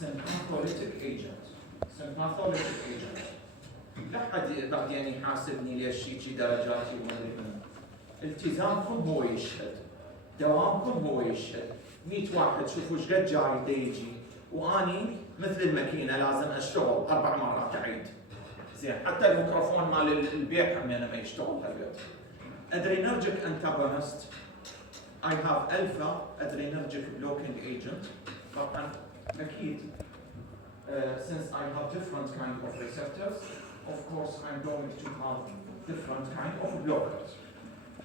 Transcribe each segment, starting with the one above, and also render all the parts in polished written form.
sympatholytic agent. لا حد بعدين يحاسبني ليش شي درجاتي وما ادري منه. التزامكم هو يشهد، دوامكم هو يشهد. 100 واحد شوفوا ايش قد جاي يجي، واني مثل الماكينه لازم اشتغل 4 مرات اعيد. زين حتى الميكروفون مال البيع همينه ما يشتغل هالوقت. adrenergic antagonist. I have alpha adrenergic blocking agent. طبعا اكيد since I have different kind of receptors, of course I'm going to have different kind of blockers,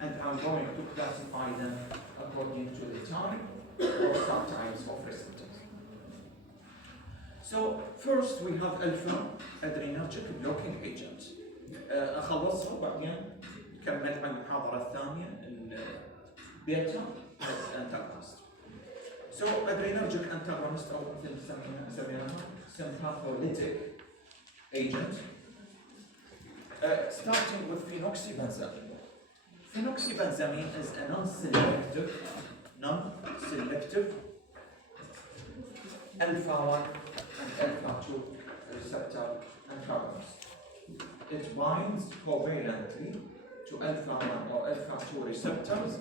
and I'm going to classify them according to the type or subtypes of receptors. So first we have alpha adrenergic blocking agent. اخلصها وبعدين نكمل عن المحاضرة الثانية البيتا antagonist. So adrenergic antagonist أو مثل نسميها sympatholytic agent. Starting with phenoxybenzamine. Phenoxybenzamine is a non-selective alpha-1 and alpha-2 receptor antagonist. It binds covalently to alpha-1 or alpha-2 receptors,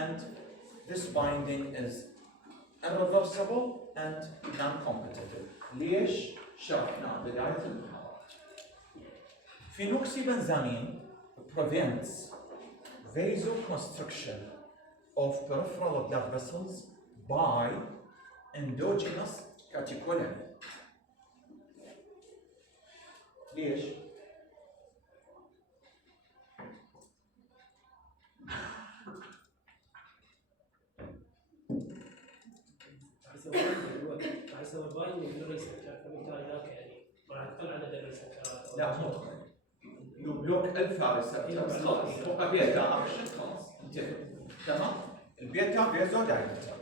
and this binding is irreversible and non-competitive. ليش؟ شرحنا بداية المحاضرة. Phenoxybenzamine prevents vasoconstriction of peripheral blood vessels by endogenous catecholamine. ليش؟ يسوي بايندنج للريسبتور، فبالتالي ذاك يعني راح تقل عدد الريسبتورات. لا مو يبلوك الفا ريسبتورز خلاص فوق بيتا اكشن خلاص انتهى. تمام؟ البيتا بيزو دايليتر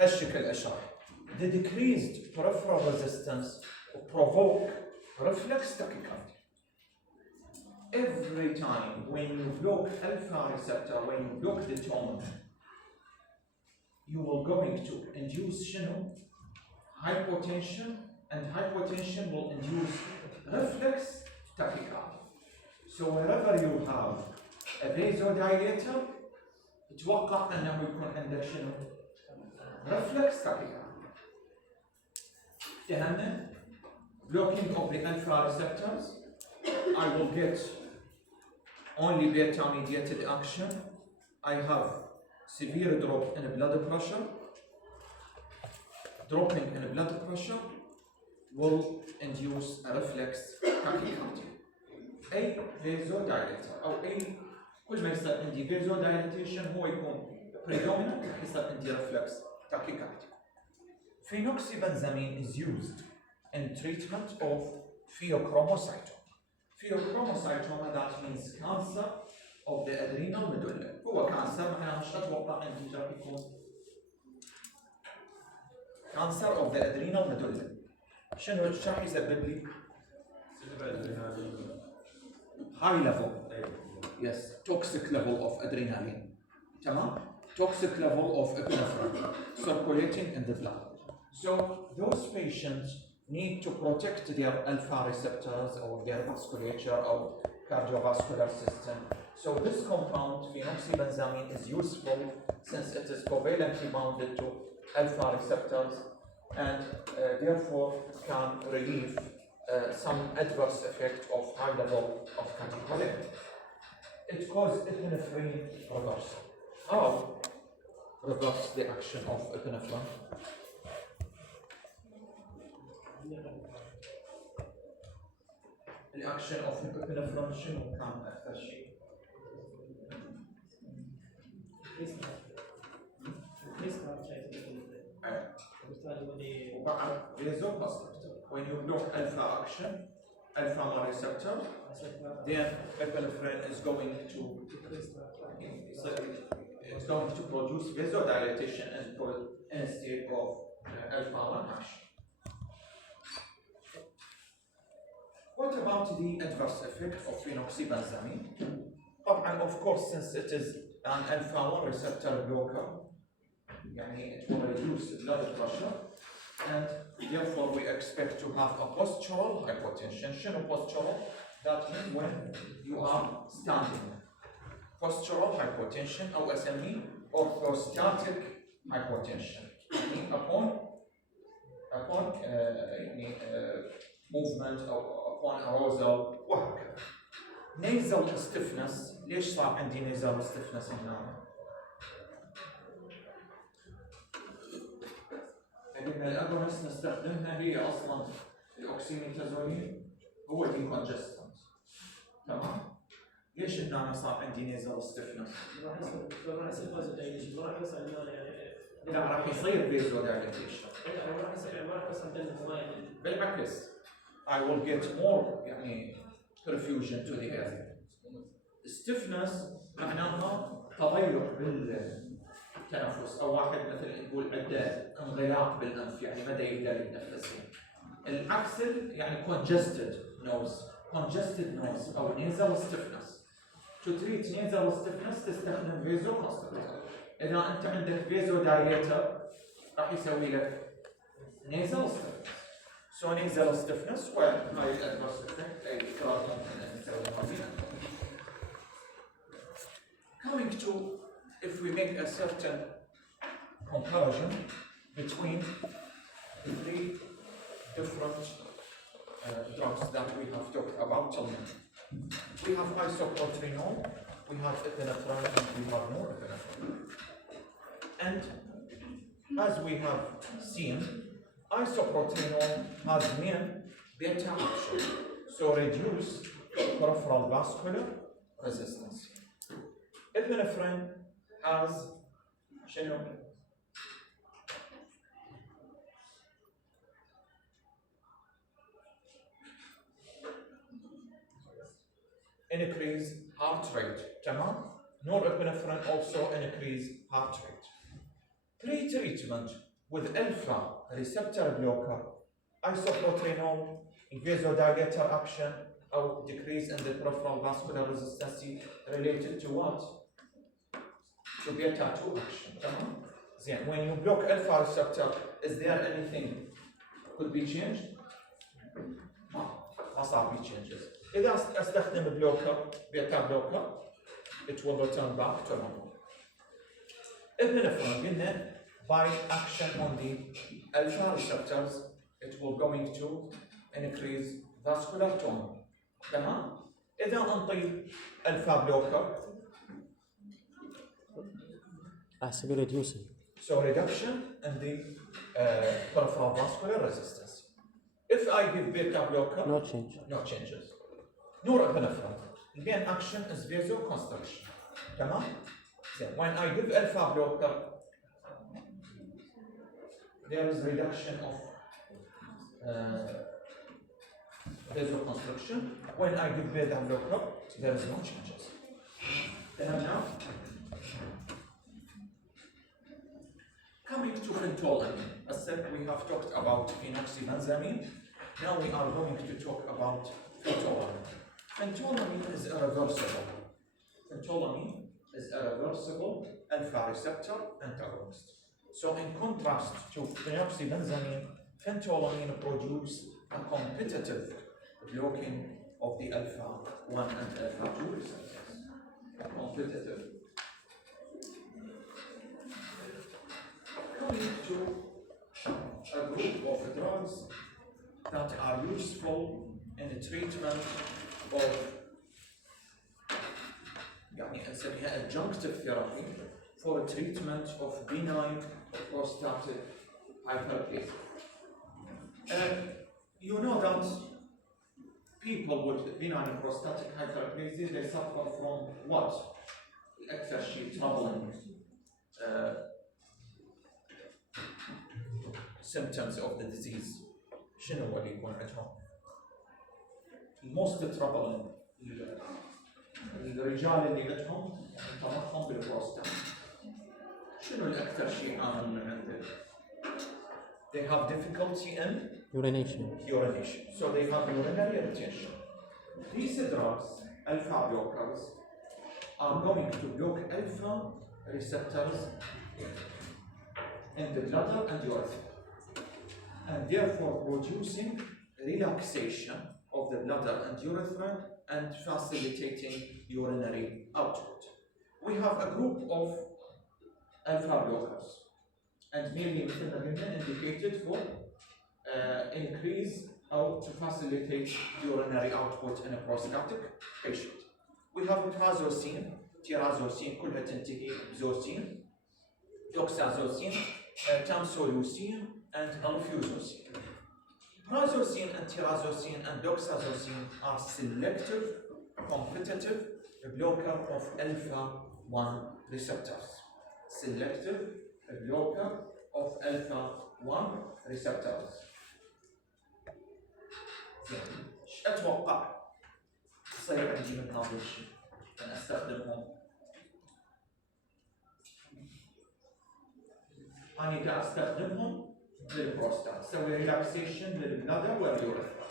هالشكل اشرح. The decreased peripheral resistance provoke reflex tachycardia. Every time when you block alpha receptor, when you block the tone, you will going to induce hypotension, and hypotension will induce reflex tachycardia. So wherever you have a vasodilator, اتوقع انه يكون عندك شنو؟ reflex tachycardia. فهمنا؟ Blocking of the alpha receptors, I will get only beta mediated action. I have severe drop in blood pressure. Dropping in blood pressure will induce a reflex tachycardia. أي vasodilator أو أي كل ما يصير عندي vasodilatation هو يكون predominant يصير عندي reflex tachycardia. Phenoxybenzamine is used in treatment of pheochromocytoma. Pheochromocytoma, that means cancer of the adrenal medulla. هو cancer معناها مش أتوقع عندي راح يكون cancer of the adrenal medulla. شنو راح يسبب لي؟ high level, yes, toxic level of adrenaline. تمام؟ Toxic level of epinephrine circulating in the blood. So those patients need to protect their alpha receptors or their vasculature or cardiovascular system. So this compound, phenoxybenzamine, is useful since it is covalently bounded to alpha receptors and therefore can relieve some adverse effect of high level of catecholamine. It causes epinephrine reversal. How reverse the action of epinephrine? The action of epinephrine شنو كان أكثر شيء؟ وبعد vasoconstrictor. When you block alpha action, alpha receptor, then epinephrine is going to produce vasodilatation instead of alpha 1 action. What about the adverse effect of phenoxybenzamine? Of course, since it is an alpha 1 receptor blocker, it will reduce blood pressure and therefore we expect to have a postural hypotension. شنو postural? That means when you are standing. Postural hypotension أو أسميه orthostatic hypotension. يعني upon movement أو upon arousal وهكذا. nasal stiffness. ليش صار عندي nasal stiffness هنا؟ لأن الأجونست نستخدمها هي أصلاً الأوكسيميتازولين هو decongestant. تمام؟ ليش إن أنا صار عندي nasal stiffness؟ راح يصير فازودايليشن، ما راح يوصل يعني لا راح يصير فازودايليشن. ما راح يصير ما راح يوصل دم وايد. بالعكس I will get more يعني perfusion to the area. stiffness معناها تضيق بالتنفس أو واحد مثل نقول عنده انغلاق بالأنف يعني ما يقدر يتنفس. العكس يعني congested nose أو nasal stiffness. To treat nasal stiffness تستخدم vasoconstrictor. إذا أنت عندك vasodilator راح يسوي لك nasal stiffness. So nasal stiffness وهاي الأدفرس effect أي إقرار ممكن أن نسويها فيها. Coming to, if we make a certain comparison between the three different drugs that we have talked about till now. We have isoprotrinol, we have epinephrine, and we have norepinephrine. And as we have seen, isoprotrinol has main beta action, so reduce peripheral vascular resistance. Epinephrine has شنو؟ increase heart rate. تمام؟ Norepinephrine also increase heart rate. Pre-treatment with alpha receptor blocker, isoprotrinol, vasodilator action, or decrease in the peripheral vascular resistance related to what? To beta 2 action. Then when you block alpha receptor, is there anything could be changed? ما صار في changes. إذا استخدم beta blocker, it will return back to normal. Epinephrine قلنا by action on the alpha receptors, it will going to increase vascular tone. تمام؟ إذا نعطي alpha blocker, reducing. so reduction in the peripheral vascular resistance. If I give beta blocker, No change. No changes. Norepinephrine, again action is vasoconstriction. تمام؟ Then when I give alpha blocker, there is reduction of vasoconstriction. When I give beta blocker, there is no changes. Now, coming to phentolamine, as said, we have talked about phenoxybenzamine. Now we are going to talk about phentolamine. Phentolamine is irreversible. Phentolamine is a reversible alpha receptor antagonist. So in contrast to phenoxybenzamine, phentolamine produces a competitive blocking of the alpha 1 and alpha 2 receptors. Competitive. Coming to a group of drugs that are useful in the treatment of نسميها adjunctive therapy for treatment of benign prostatic hyperplasia. You know that people with benign prostatic hyperplasia, they suffer from what? أكثر شيء troubling symptoms of the disease. شنو هو اللي يكون عندهم؟ most troubling الرجال اللي عندهم تضخم بالبروستات. شنو الأكثر شيء عامل من عنده؟ They have difficulty in Urination. So they have urinary retention. These drugs, alpha blockers, are going to block alpha receptors in the bladder and urethra. and therefore producing relaxation of the bladder and urethra and facilitating urinary output. We have a group of alpha blockers, and mainly indicated for increase or to facilitate urinary output in a prostatic patient. We have trazosine, tirazosine كلها تنتهي بزوسين, doxazosine, tamsulusine, and alfusosine. Trazosine and tirazosine and doxazosine are selective, competitive blocker of alpha-1 receptors. Selective blocker of alpha-1 receptors. ايش اتوقع يصير عندي من هذا الشيء؟ انا استخدمهم. أنا قاعد أستخدمهم للبروستات، أسوي ريلاكسيشن للبلادر واليوريثرا.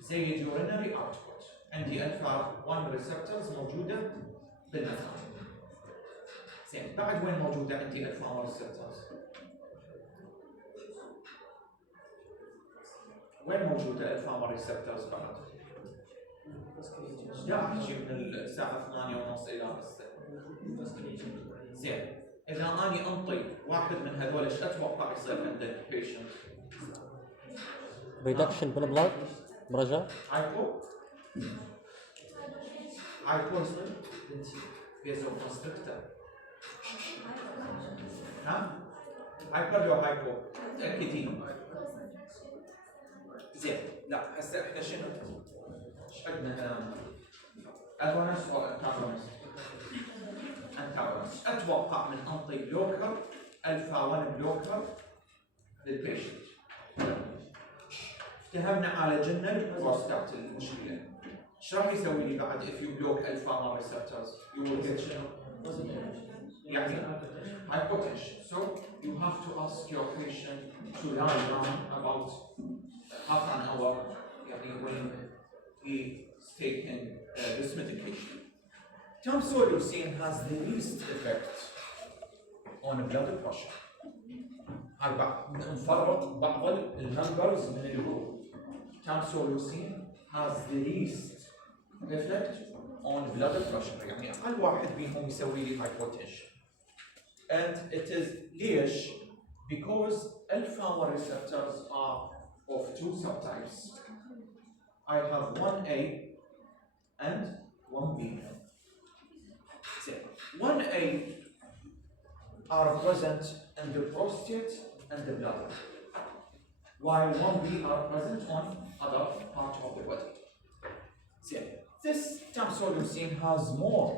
زي اليورينري أوتبوت، عندي ألفا 1 ريسبتورز موجودة بالمثانة. زين، بعد وين موجودة عندي ألفا 1 ريسبتورز؟ وين موجودة ألفا 1 ريسبتورز بعد؟ لا أحكي من الساعة 8:30 إلى هسه. زين. إذا أني أنطي واحد من هذول إيش أتوقع يصير عند البيشنت؟ reduction بالبلاد برجع هايبو يصير فيزوكونستريكتر. ها؟ هايبر لو هايبو؟ متأكدين؟ زين، لا هسه إحنا شنو؟ إيش عندنا؟ أغونست أو أنتاغونست؟ antagonists. أتوقع من أنطي بلوكر ألفا 1 بلوكر للبيشنت. افتهمنا على جنة البروستات المشكلة. ايش راح يسوي لي بعد if you block alpha 1 receptors? You will get شنو؟ يعني hypotension. So you have to ask your patient to lie down about half an hour يعني when he is taking this medication. Tamsulusine has the least effect on blood pressure. هاي نفرق بعض الممبرز من الجروب. Tamsulusine has the least effect on blood pressure. يعني أقل واحد بينهم يسوي لي hypotension. And it is ليش؟ Because alpha 1 receptors are of two subtypes. I have 1A and 1B. 1A are present in the prostate and the bladder, while 1B are present on other part of the body. This tamsulusine has more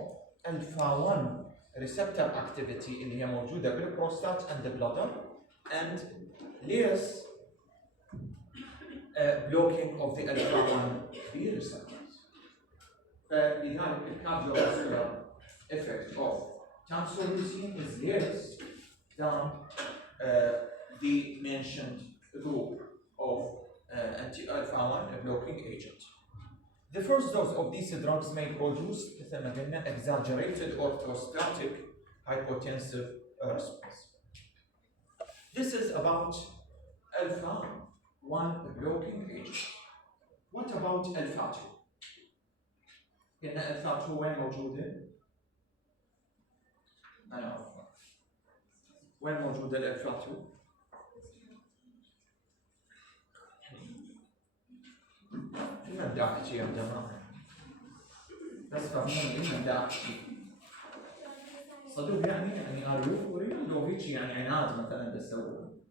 alpha 1 receptor activity اللي هي موجودة بالبروستات and the bladder, and less blocking of the alpha 1B receptors. فلذلك الكارديوفاسكولار effect of tamsulusine is less than the mentioned group of anti-alpha 1 blocking agent. The first dose of these drugs may produce exaggerated or prostatic hypotensive response. This is about alpha 1 blocking agent. What about alpha 2? قلنا alpha 2 وين موجودة؟ أنا أعرف. وين موجودة الألفا 2؟ ما بدي أحكي يا جماعة. بس فهموني ما بدي أحكي. صدق يعني أريوف لو هيك يعني عناد مثلا بسوي.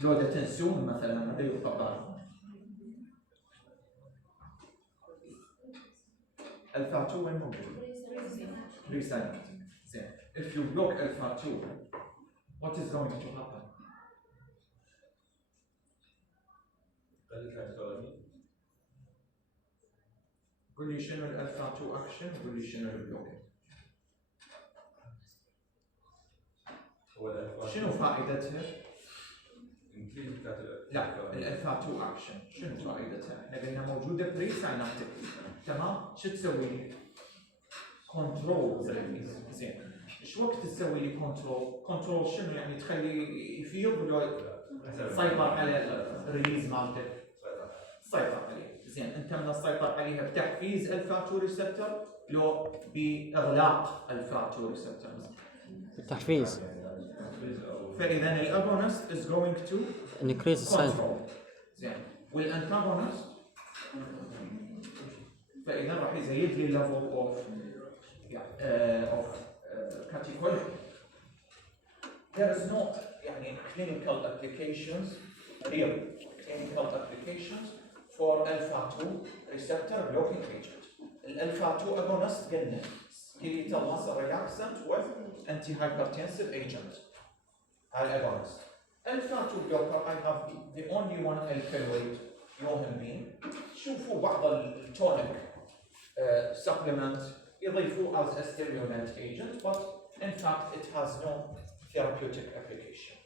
لو ده تنسون مثلا هذا يخبر. ألفا 2 وين موجود؟ Presynaptic. If you block alpha 2, what is going to happen? قل لي شنو الالفا 2 اكشن وقل لي شنو البلوكينج. شنو فائدتها؟ لا الالفا 2 اكشن شنو فائدتها؟ احنا قلنا موجوده بريساينابتيك. تمام؟ شو تسوي لي؟ كنترول ريليز. زين ايش وقت تسوي لي كنترول؟ كنترول شنو يعني تخلي يفيض ولا تسيطر على الريليز مالته؟ تسيطر عليه. زين انت من السيطر عليها بتحفيز الفا ريسبتور لو باغلاق الفا ريسبتورز؟ التحفيز. فاذا الاجونست is going to increase the sign. control. زين والانتاجونست فاذا راح يزيد لي الليفل اوف catecholamine. There is no يعني clinical applications, real clinical applications for alpha 2 receptor blocking agent. الالفا 2 agonist قلنا skeletal muscle relaxant with antihypertensive agent. agonist. Alpha 2 blocker I have the only one alkaloid yohimbine. شوفوا بعض التونيك supplement يضيفوه as a stimulant agent, but in fact it has no therapeutic application.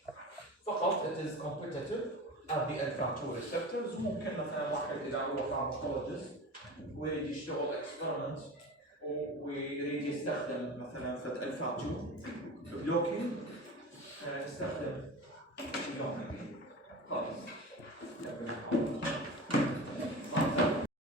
فقط it is competitive at the alpha 2 receptors. ممكن مثلا واحد إذا هو pharmacologist ويريد يشتغل experiment ويريد يستخدم مثلا فد alpha 2 blocking يستخدم